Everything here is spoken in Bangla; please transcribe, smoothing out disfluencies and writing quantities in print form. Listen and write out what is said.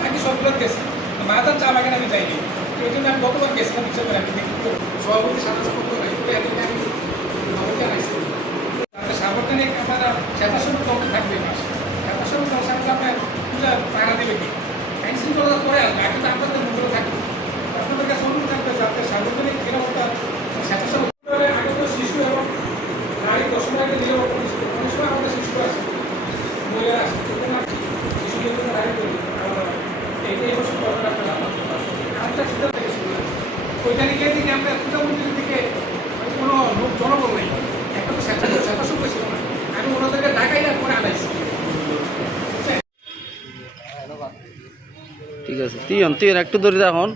বাকি সবগুলো গেছি, মাদার চা বাগানে আমি যাইনি, এই জন্য আমি গতবার গেছিলাম ইচ্ছা করে। আমি সভাপতি সাতাশ পক্ষ আমি খবর জানাইছি সার্বজনিক আপনারা স্বেচ্ছাসেবক দল থাকবে পাশে, স্বেচ্ছাসেবক দল সাথে আপনার পূজা পাহারা দেবে কি আইন শৃঙ্খলা করে আসবে, এখন আপনাদের মন্দির থাকবে, আপনাদের কাছে অনুরোধ থাকবে যাতে সার্বজনিক নিরাপত্তা স্বেচ্ছাসেবক আগে তো শিশু এবং নারী দর্শনের আগে নিরাপত্তা অনেক সময় আমাদের শিশু আছে, মহিলারা আছে, শিশুদের জন্য নারী করি এই বছর করার আপনারা আরেকটা সিদ্ধান্ত থেকে শুরু হয় ওইখানে গিয়ে দিকে আমরা পূজা মন্দিরের দিকে কোনো লোক জনবল নেই, একটা তো স্বেচ্ছাসেবক ছিল না, আমি ওনাদেরকে ঢাকাই আর করে আনাইছি। ঠিক আছে, তুই একটু ধরে এখন